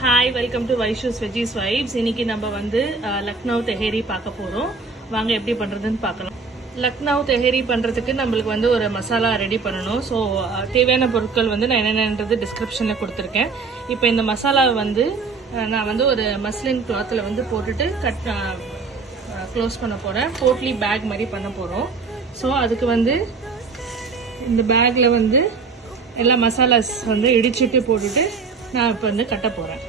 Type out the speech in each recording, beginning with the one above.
Hi, welcome to Vaishu's veggies vibes. இன்னைக்கு நம்ம வந்து லக்னோ தெஹரி பார்க்க போறோம். வாங்க எப்படி பண்றதுன்னு பார்க்கலாம். லக்னோ தெஹரி பண்றதுக்கு நம்மளுக்கு வந்து ஒரு மசாலா ரெடி பண்ணணும். ஸோ தேவையான பொருட்கள் வந்து நான் என்னென்னன்றது டிஸ்கிரிப்ஷன்ல கொடுத்துருக்கேன். இப்போ இந்த மசாலாவை வந்து நான் வந்து ஒரு மஸ்லின் கிளாத்ல வந்து போட்டுட்டு க்ளோஸ் பண்ண போறேன். போட்லி பேக் மாதிரி பண்ண போறோம். ஸோ அதுக்கு வந்து இந்த பேக்ல வந்து எல்லா மசாலாஸ் வந்து இடிச்சிட்டு போட்டுட்டு நான் இப்போ வந்து கட்ட போறேன்.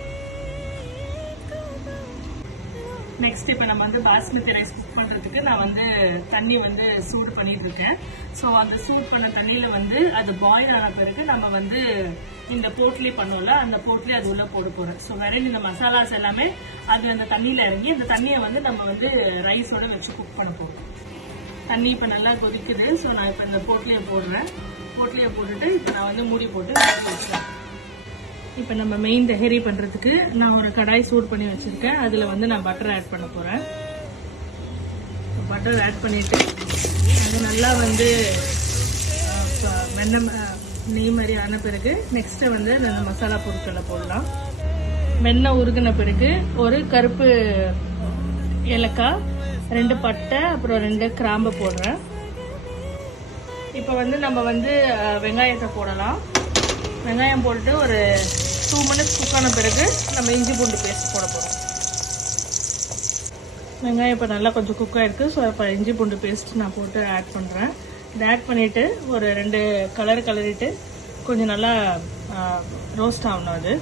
நெக்ஸ்ட் இப்போ நம்ம வந்து பாஸ்மதி ரைஸ் குக் பண்றதுக்கு நான் வந்து தண்ணி வந்து சூடு பண்ணிட்டு இருக்கேன். ஸோ அந்த சூடு பண்ண தண்ணியில வந்து அது பாயில் ஆன பிறகு நம்ம வந்து இந்த போட்லி பண்ணோம்ல, அந்த போட்லி அது உள்ள போட போறேன். ஸோ வேற இந்த மசாலாஸ் எல்லாமே அது அந்த தண்ணியில இறங்கி அந்த தண்ணியை வந்து நம்ம வந்து ரைஸோட வச்சு குக் பண்ண போறோம். தண்ணி இப்போ நல்லா கொதிக்குது. ஸோ நான் இப்போ இந்த போட்லியை போடுறேன். போட்லியை போட்டுட்டு இப்போ நான் வந்து மூடி போட்டு வச்சுருவேன். இப்போ நம்ம மெயின் தெஹரி பண்ணுறதுக்கு நான் ஒரு கடாய் சூடு பண்ணி வச்சுருக்கேன். அதில் வந்து நான் பட்டர் ஆட் பண்ண போகிறேன். பட்டர் ஆட் பண்ணிவிட்டு அது நல்லா வந்து நெய் மாதிரி ஆன பிறகு நெக்ஸ்ட்டு வந்து அந்த மசாலா பொருட்களை போடலாம். வெண்ணெய் உருகின பிறகு ஒரு கருப்பு ஏலக்காய், 2 பட்டை, அப்புறம் 2 கிராம்பு போடுறேன். இப்போ வந்து நம்ம வந்து வெங்காயத்தை போடலாம். வெங்காயம் போட்டுட்டு ஒரு 2 மினிட்ஸ் குக் ஆன பிறகு நம்ம இஞ்சி பூண்டு பேஸ்ட் போட போகிறோம். வெங்காயம் இப்போ நல்லா கொஞ்சம் குக் ஆகிருக்கு. ஸோ இப்போ இஞ்சி பூண்டு பேஸ்ட் நான் போட்டு ஆட் பண்ணுறேன். இதை ஆட் பண்ணிவிட்டு ஒரு 2 கலரிட்டு கொஞ்சம் நல்லா ரோஸ்ட் ஆகணும். அது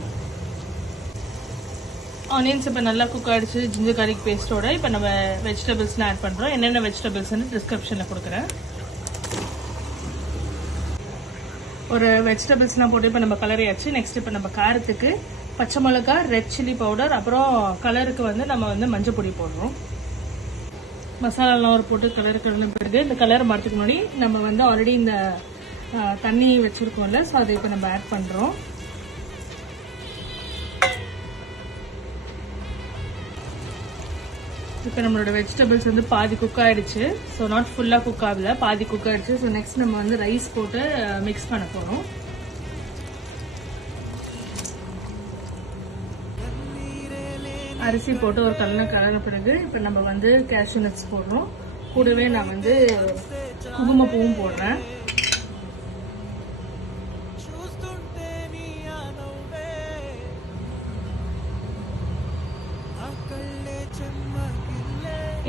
ஆனியன்ஸ் இப்போ நல்லா குக் ஆகிடுச்சு ஜிஞ்சர் கார்லிக் பேஸ்ட்டோட. இப்போ நம்ம வெஜிடபிள்ஸ்லாம் ஆட் பண்ணுறோம். என்னென்ன வெஜிடபிள்ஸ்ன்னு டிஸ்கிரிப்ஷனில் கொடுக்குறேன். ஒரு வெஜிடபிள்ஸ்லாம் போட்டு இப்போ நம்ம கலரியாச்சு. நெக்ஸ்ட் இப்போ நம்ம காரத்துக்கு பச்சை மிளகா, ரெட் சில்லி பவுடர், அப்புறம் கலருக்கு வந்து நம்ம வந்து மஞ்சள் பொடி போடுறோம். மசாலாலாம் ஒரு போட்டு கலருக்குன பிறகு இந்த கலர் மாறதுக்கு முன்னாடி நம்ம வந்து ஆல்ரெடி இந்த தண்ணி வச்சுருக்கோம்ல, ஸோ அதை இப்போ நம்ம ஆட் பண்ணுறோம். இப்போ நம்மளோட வெஜிடபிள்ஸ் வந்து பாதி குக் ஆகிடுச்சு. ஸோ நாட் ஃபுல்லாக குக் ஆகல, பாதி குக் ஆகிடுச்சு. ஸோ நெக்ஸ்ட் நம்ம வந்து ரைஸ் போட்டு மிக்ஸ் பண்ண போகிறோம். அரிசி போட்டு ஒரு கலந்த பிறகு இப்போ நம்ம வந்து கேஷ்யூ நட்ஸ் போடுறோம். கூடவே நான் வந்து குங்குமப்பூவும் போடுறேன்.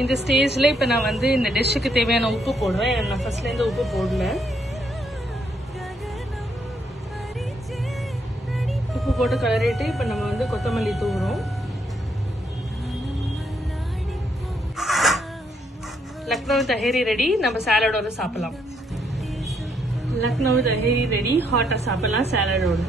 இந்த ஸ்டேஜ்ல இப்ப நான் வந்து இந்த டிஷ்ஷுக்கு தேவையான உப்பு போடுவேன். நான் ஃபர்ஸ்ட்ல இருந்து உப்பு போடல. உப்பு போட்டு கலரிட்டு இப்ப நம்ம வந்து கொத்தமல்லி தூவுறோம். லக்னோ தெஹரி ரெடி. நம்ம சாலடோட சாப்பிடலாம். லக்னோ தெஹரி ரெடி. ஹாட்டா சாப்பிடலாம் சாலடோட.